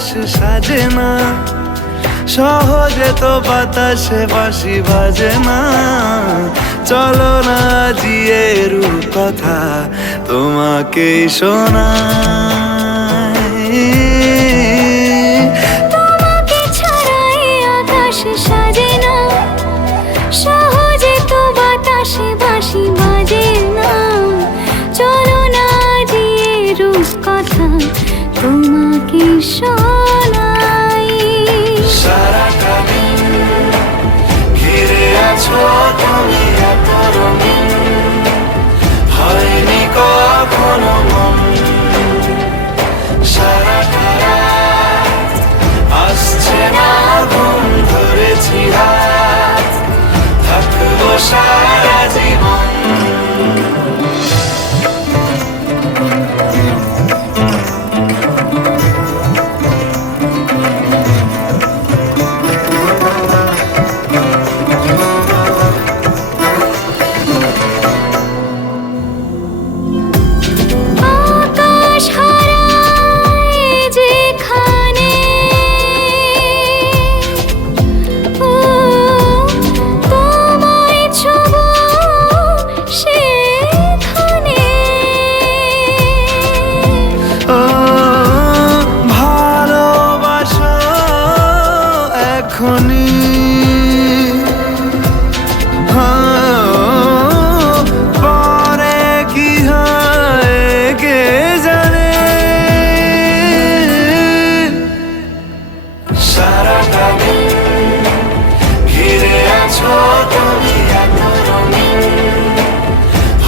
আকাশ সাজে না, সহজে তো বাতাসে বাঁশি বাজে না। চলো না জিয়ে রূপকথা তোমাকেই শোনাই। তোমাকে ছাড়াই আকাশ সাজে না, সহজে তো বাতাসে বাঁশি বাজে না। চলো না জিয়ে রূপকথা তোমাকে শোনাই। সারাটা দিন ঘিরে আছো তুমি এত রঙিন, হয়নি কখনো মন। সারাটা রাত আসছে না ঘুম, ধরেছি হাত, থাকবো সারা জীবন। আকাশ হারায় যেখানে, ও তোমায় ছোঁবো সেখানে। ও ভালোবাসো এখনই, পরে কি হয় কে জানে। সারাটা দিন ঘিরে আছো তুমি এত রঙিন,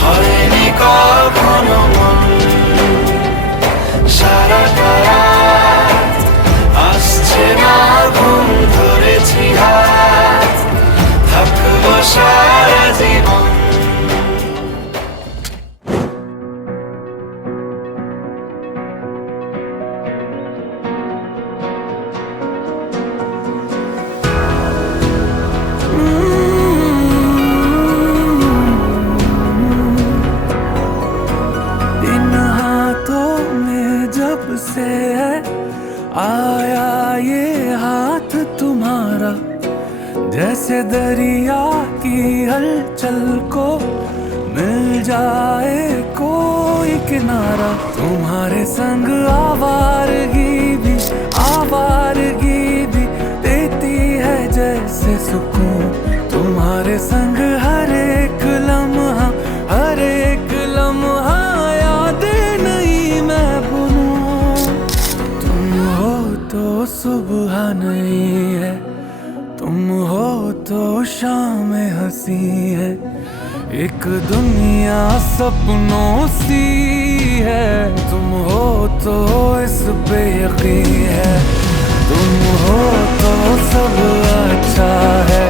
হয়নি কখনো মন। সারাটা রাত আসছে না ঘুম, ধরেছি হাত, থাকবো সারা জীবন। इन हाथों में जब से है आया ये हाथ तुम्हारा, जैसे दरिया की हलचल को मिल जाए कोई किनारा। तुम्हारे संग आवारगी भी देती है जैसे सुकून। तुम्हारे संग हर एक लम्हा यादें नहीं मैं भूलूं। तुम हो तो सुबह नहीं है, तुम हो तो शाम हंसी है। एक दुनिया सपनों सी है, तुम हो तो इस पे यकीन है। तुम हो तो सब अच्छा है,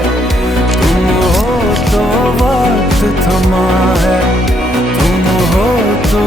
तुम हो तो वक्त थमा है। तुम हो तो